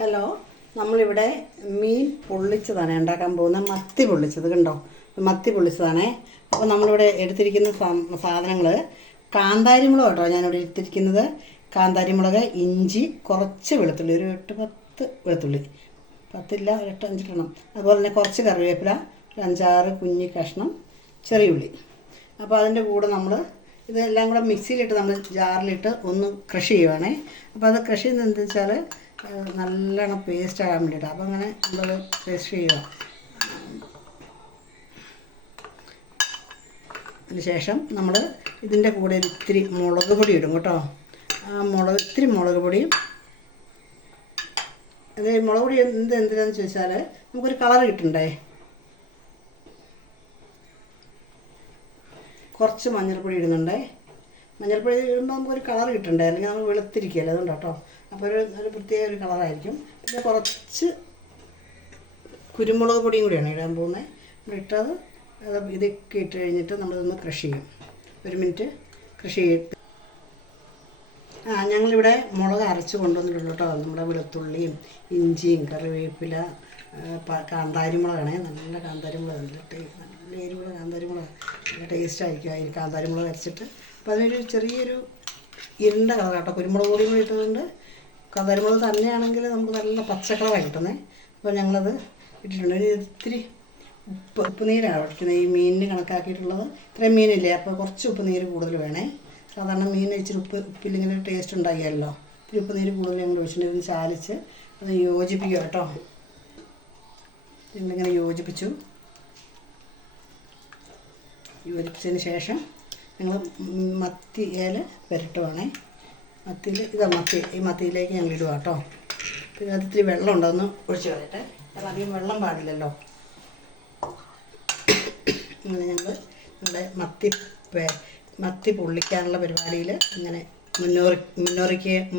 Hello, നമ്മളിവിടെ മീൻ പൊള്ളിച്ചതാണ് ഉണ്ടാക്കാൻ പോകുന്നത്. മത്തി പൊള്ളിച്ചത് കണ്ടോ, മത്തി പൊള്ളിച്ചതാണേ. അപ്പോൾ നമ്മളിവിടെ എടുത്തിരിക്കുന്ന സാധനങ്ങൾ കാന്താരിമുളക് കേട്ടോ. ഞാനിവിടെ എടുത്തിരിക്കുന്നത് കാന്താരിമുളക്, ഇഞ്ചി, കുറച്ച് വെളുത്തുള്ളി, ഒരു 8-10 വെളുത്തുള്ളി, 10 ഒരു 8-5 എണ്ണം. അതുപോലെ തന്നെ കുറച്ച് കറിവേപ്പില, ഒരു 5-6 കുഞ്ഞി കഷ്ണം ചെറിയുള്ളി. അപ്പോൾ അതിൻ്റെ കൂടെ നമ്മൾ ഇതെല്ലാം കൂടെ മിക്സിയിലിട്ട് നമ്മൾ ജാറിലിട്ട് ഒന്ന് ക്രഷ് ചെയ്യുവാണേ. അപ്പോൾ അത് ക്രഷ് ചെയ്യുന്നത് എന്താ വെച്ചാൽ നല്ലോണം പേസ്റ്റ് ആകാൻ വേണ്ടിയിട്ടാണ്. അപ്പോൾ അങ്ങനെ നമ്മൾ പേസ്റ്റ് ചെയ്യുക. അതിന് ശേഷം നമ്മൾ ഇതിൻ്റെ കൂടെ ഇത്തിരി മുളക് പൊടി ഇടും കേട്ടോ. ഇത്തിരി മുളക് പൊടിയും, അത് മുളക് പൊടി എന്തിനാന്ന് ചോദിച്ചാൽ നമുക്കൊരു കളർ കിട്ടണ്ടേ. കുറച്ച് മഞ്ഞൾപ്പൊടി ഇടുന്നുണ്ടേ. മഞ്ഞൾപ്പൊടി ഇടുമ്പോൾ നമുക്കൊരു കളർ കിട്ടണ്ടേ, അല്ലെങ്കിൽ നമ്മൾ വെളുത്തിരിക്കുകയല്ലേ, അതുകൊണ്ട് കേട്ടോ. അപ്പോൾ ഒരു പ്രത്യേക ഒരു കളറായിരിക്കും. പിന്നെ കുറച്ച് കുരുമുളക് പൊടിയും കൂടിയാണ് ഇടാൻ പോകുന്നത്. ഇട്ടത് ഇതൊക്കെ ഇട്ട് കഴിഞ്ഞിട്ട് നമ്മളിതൊന്ന് ക്രഷ് ചെയ്യും. 1 മിനിറ്റ് ക്രഷ് ചെയ്തിട്ട് ഞങ്ങളിവിടെ മുളക് അരച്ച് കൊണ്ടുവന്നിട്ടുള്ളൂ കേട്ടോ. നമ്മുടെ വെളുത്തുള്ളിയും ഇഞ്ചിയും കറിവേപ്പില, കാന്താരിമുളകാണേ. നല്ല കാന്താരിമുളക്, നല്ല എരിവുള്ള കാന്താരിമുളക്, നല്ല ടേസ്റ്റായിരിക്കും അതിന് കാന്താരിമുളക് അരച്ചിട്ട്. അപ്പോൾ അതിനൊരു ചെറിയൊരു ഇരുണ്ട കളർ കേട്ടോ. കുരുമുളക് പൊടിയും കൂടി ഇട്ടതുകൊണ്ട് കാന്താരിമുളക് തന്നെയാണെങ്കിൽ നമുക്ക് നല്ല പച്ചക്കളറാണ് കിട്ടുന്നത്. അപ്പോൾ ഞങ്ങളത് ഇട്ടിട്ടുണ്ട്. ഒരു ഇത്തിരി ഉപ്പ് നീരാണ് ഒഴിക്കുന്നത് ഈ മീനിന് കണക്കാക്കിയിട്ടുള്ളത്. ഇത്രയും മീനില്ലേ, അപ്പോൾ കുറച്ച് ഉപ്പ് നീര് കൂടുതൽ വേണേ. സാധാരണ മീൻ ഇച്ചിരി ഉപ്പിലിങ്ങനെ ടേസ്റ്റ് ഉണ്ടാക്കിയല്ലോ. ഇത്തിരി ഉപ്പ് നീര് കൂടുതൽ ഞങ്ങൾ ഒഴിച്ചിട്ട് ഇതിന് ചാലിച്ച് അത് യോജിപ്പിക്കുക കേട്ടോ. ഞങ്ങളിങ്ങനെ യോജിപ്പിച്ചതിന് ശേഷം ഞങ്ങൾ മത്തിയിൽ പുരട്ടുവാണേ. ഈ മത്തിയിലേക്ക് ഞങ്ങൾ ഇടുക കേട്ടോ. പിന്നെ അത് ഇത്തിരി വെള്ളം ഉണ്ടോയെന്ന് ഒഴിച്ച് കളയട്ടെ, കാരണം അധികം വെള്ളം പാടില്ലല്ലോ. അങ്ങനെ ഞങ്ങൾ നമ്മുടെ മത്തി പൊള്ളിക്കാനുള്ള പരിപാടിയിൽ ഇങ്ങനെ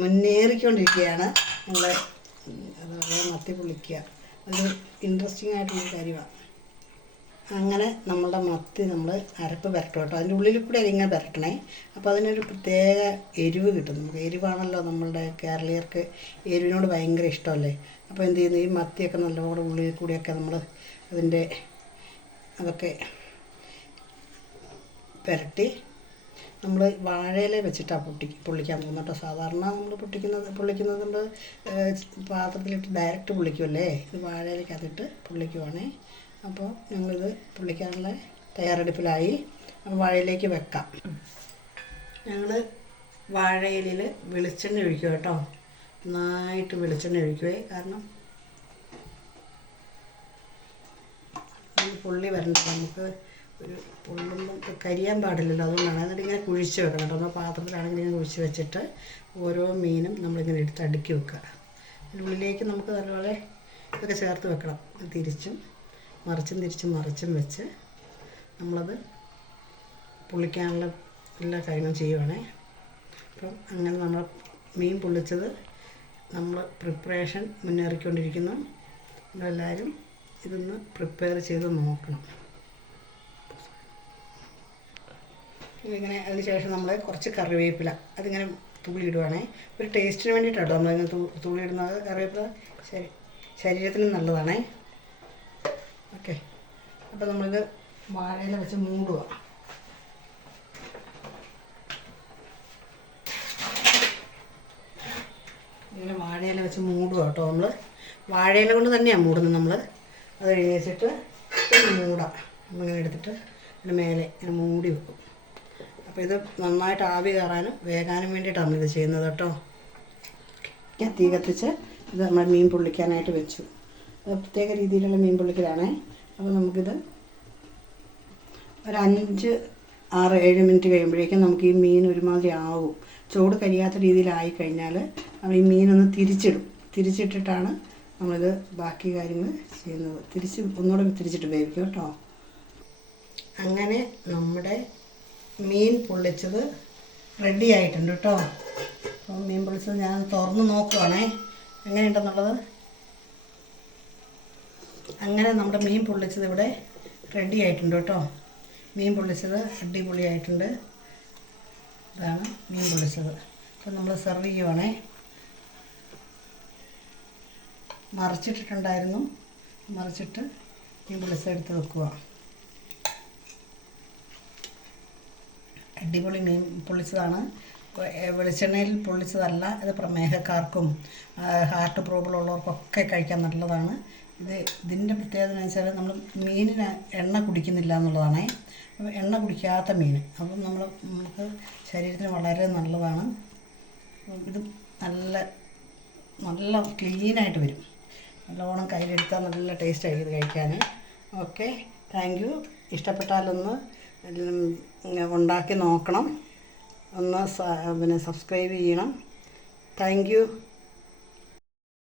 മുന്നേറിക്കൊണ്ടിരിക്കുകയാണ് ഞങ്ങൾ. അതുപോലെ മത്തി പൊള്ളിക്കുക അതൊരു ഇൻട്രസ്റ്റിംഗ് ആയിട്ടുള്ളൊരു കാര്യമാണ്. അങ്ങനെ നമ്മളുടെ മത്തി നമ്മൾ അരപ്പ് പുരട്ടും കേട്ടോ. അതിൻ്റെ ഉള്ളിൽ കൂടെ ഇങ്ങനെ പുരട്ടണേ. അപ്പോൾ അതിനൊരു പ്രത്യേക എരിവ് കിട്ടും. നമുക്ക് എരിവാണല്ലോ നമ്മളുടെ കേരളീയർക്ക്, എരിവിനോട് ഭയങ്കര ഇഷ്ടമല്ലേ. അപ്പോൾ എന്ത് ചെയ്യുന്നു, ഈ മത്തിയൊക്കെ നല്ലപോലെ ഉള്ളിൽ കൂടിയൊക്കെ നമ്മൾ അതൊക്കെ പുരട്ടി നമ്മൾ വാഴയില വെച്ചിട്ടാണ് പൊള്ളിക്കാൻ പോകുന്നത് കേട്ടോ. സാധാരണ നമ്മൾ പൊള്ളിക്കുന്നത് നമ്മൾ പാത്രത്തിലിട്ട് ഡയറക്റ്റ് പൊള്ളിക്കുമല്ലേ. ഇത് വാഴയിലക്കകത്തിട്ട് പൊള്ളിക്കുവാണേ. അപ്പോൾ ഞങ്ങളിത് പൊള്ളിക്കാനുള്ള തയ്യാറെടുപ്പിലായി. അപ്പോൾ വാഴയിലേക്ക് വെക്കാം. ഞങ്ങൾ വാഴയിലയിൽ വെളിച്ചെണ്ണ ഒഴിക്കുക കേട്ടോ. നന്നായിട്ട് വെളിച്ചെണ്ണ ഒഴിക്കുവേ, കാരണം പൊള്ളി വരണ്ട. നമുക്ക് ഒരു പൊള്ളുമ്പം കരിയാൻ പാടില്ലല്ലോ, അതുകൊണ്ടാണ്. എന്നിട്ട് ഇങ്ങനെ കുഴിച്ച് വെക്കണം കേട്ടോ. നമ്മൾ പാത്രത്തിലാണെങ്കിൽ ഇങ്ങനെ കുഴിച്ച് വെച്ചിട്ട് ഓരോ മീനും നമ്മളിങ്ങനെ എടുത്ത് അടുക്കി വെക്കുക. അതിനുള്ളിലേക്ക് നമുക്ക് നല്ലപോലെ ഇതൊക്കെ ചേർത്ത് വെക്കണം. മറിച്ചും വെച്ച് നമ്മളത് പൊള്ളിക്കാനുള്ള എല്ലാ കാര്യങ്ങളും ചെയ്യുവാണേ. അപ്പം അങ്ങനെ നമ്മൾ മീൻ പൊള്ളിച്ചത് നമ്മൾ പ്രിപ്പറേഷൻ മുന്നേറിക്കൊണ്ടിരിക്കുന്നു. നമ്മളെല്ലാവരും ഇതൊന്ന് പ്രിപ്പയർ ചെയ്ത് നോക്കണം. ഇങ്ങനെ അതിന് ശേഷം നമ്മൾ കുറച്ച് കറിവേപ്പില അതിങ്ങനെ തുള്ളിയിടുവാണേ. ഒരു ടേസ്റ്റിന് വേണ്ടിയിട്ടാണ് നമ്മളിങ്ങനെ തുള്ളിയിടുന്നത്. കറിവേപ്പില ശരീരത്തിന് നല്ലതാണേ. ഓക്കെ, അപ്പോൾ നമ്മളിത് വാഴയില വെച്ച് മൂടുക. ഇങ്ങനെ വാഴയില വെച്ച് മൂടുക കേട്ടോ. നമ്മൾ വാഴയില കൊണ്ട് തന്നെയാണ് മൂടുന്നത്. നമ്മൾ അത് കഴിഞ്ഞ് വെച്ചിട്ട് മൂടാം. നമ്മളിങ്ങനെ എടുത്തിട്ട് അതിന് മേലെ ഇങ്ങനെ മൂടി വെക്കും. അപ്പോൾ ഇത് നന്നായിട്ട് ആവി കയറാനും വേകാനും വേണ്ടിയിട്ടാണ് നമ്മളിത് ചെയ്യുന്നത് കേട്ടോ. തീ കത്തിച്ച് ഇത് നമ്മൾ മീൻ പൊള്ളിക്കാനായിട്ട് വെച്ചു. അത് പ്രത്യേക രീതിയിലുള്ള മീൻ പൊള്ളിക്കലാണേ. അപ്പോൾ നമുക്കിത് ഒരു 5-6-7 മിനിറ്റ് കഴിയുമ്പോഴേക്കും നമുക്ക് ഈ മീൻ ഒരുമാതിരി ആവും. ചൂട് കരിയാത്ത രീതിയിലായി കഴിഞ്ഞാൽ നമ്മൾ ഈ മീനൊന്ന് തിരിച്ചിട്ടിട്ടാണ് നമ്മളിത് ബാക്കി കാര്യങ്ങൾ ചെയ്യുന്നത്. ഒന്നുകൂടെ തിരിച്ചിട്ട് വേവിക്കും കേട്ടോ. അങ്ങനെ നമ്മുടെ മീൻ പൊള്ളിച്ചത് റെഡി ആയിട്ടുണ്ട് കേട്ടോ. അപ്പോൾ മീൻ പൊള്ളിച്ചത് ഞാൻ തുറന്ന് നോക്കുവാണേ എങ്ങനെയുണ്ടെന്നുള്ളത്. അങ്ങനെ നമ്മുടെ മീൻ പൊള്ളിച്ചത് ഇവിടെ റെഡി ആയിട്ടുണ്ട് കേട്ടോ. മീൻ പൊള്ളിച്ചത് അടിപൊളിയായിട്ടുണ്ട്. ഇതാണ് മീൻ പൊള്ളിച്ചത്. അപ്പോൾ നമ്മൾ സെർവ് ചെയ്യുവാണേ. മറിച്ചിട്ടിട്ടുണ്ടായിരുന്നു. മറിച്ചിട്ട് ഈ പുളിസെടുത്ത് വെക്കുക. അടിപൊളി മീൻ പൊള്ളിച്ചതാണ്. വെളിച്ചെണ്ണയിൽ പൊള്ളിച്ചതല്ല. ഇത് പ്രമേഹക്കാർക്കും ഹാർട്ട് പ്രോബ്ലം ഉള്ളവർക്കൊക്കെ കഴിക്കാൻ നല്ലതാണ്. ഇതിൻ്റെ പ്രത്യേകത എന്ന് വെച്ചാൽ നമ്മൾ മീനിന് എണ്ണ കുടിക്കുന്നില്ല എന്നുള്ളതാണ്. അപ്പോൾ എണ്ണ കുടിക്കാത്ത മീൻ, അപ്പം നമുക്ക് ശരീരത്തിന് വളരെ നല്ലതാണ്. ഇത് നല്ല ക്ലീനായിട്ട് വരും. നല്ലോണം കയ്യിലെടുത്താൽ നല്ല ടേസ്റ്റായി ഇത് കഴിക്കാൻ. Okay, thank you. ഇഷ്ടപ്പെട്ടാലൊന്ന് ഉണ്ടാക്കി നോക്കണം. ഒന്ന് സബ്സ്ക്രൈബ് ചെയ്യണം. Thank you.